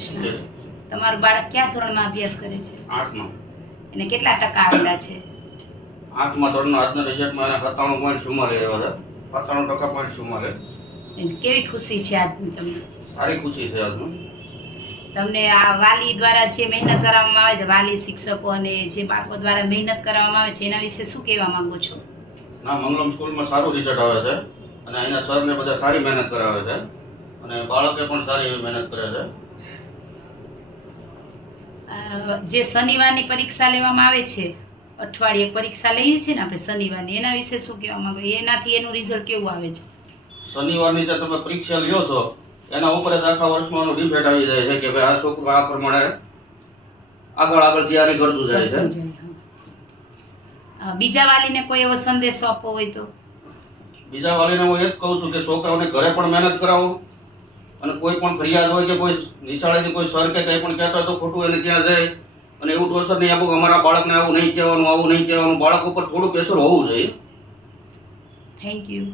કૃષ્ણ. જય. તમારું બાળક કયા ધોરણમાં અભ્યાસ કરે છે? 8માં. એને કેટલા ટકા આવેલા છે? 8મા ધોરણના આજના રિઝલ્ટમાં એને 97.44 આવ્યા છે. 97.44%. એને કેવી ખુશી છે આજની તમને? સારી ખુશી છે આજનું. તમને આ વાલી દ્વારા જે મહેનત કરાવવામાં આવે છે, વાલી શિક્ષકો અને જે બાળકો દ્વારા મહેનત કરાવવામાં આવે છે, એના વિશે શું કહેવા માંગો છો? ના, મંગલમ સ્કૂલમાં સારું રિઝલ્ટ આવે છે અને અહીંના સરને બધા સારી મહેનત કરાવે છે અને બાળકે પણ સારી એવી મહેનત કરે છે. જે શનિવારની પરીક્ષા લેવામાં આવે છે, અઠવાડિયે પરીક્ષા લઈએ છીએ ને આપણે શનિવારની, એના વિશે શું કહેવા માંગો? એનાથી એનું રિઝલ્ટ કેવું આવે છે? શનિવારની જે તમે પરીક્ષા લ્યો છો એના ઉપર જ આખા વર્ષમાં એનું રિઝલ્ટ આવી જાય છે કે ભાઈ આ છોકરું આ પ્રમાણે આગળ તૈયારી કરતું જાય છે. બીજા વાલીને કોઈ એવો સંદેશો આપવો હોય તો? બીજા વાલીને હું એ જ કહું છું કે છોકરાઓને ઘરે પણ મહેનત કરાવો અને કોઈ પણ ફરિયાદ હોય કે કોઈ નિશાળેથી કોઈ સર કે કંઈ પણ કહેતા હોય તો ખોટું એને ત્યાં જાય અને એવું ટોર્ચર નહીં આપો કે અમારા બાળકને આવું નહીં કહેવાનું, આવું નહીં કહેવાનું. બાળક ઉપર થોડું પ્રેશર હોવું જોઈએ. Thank you.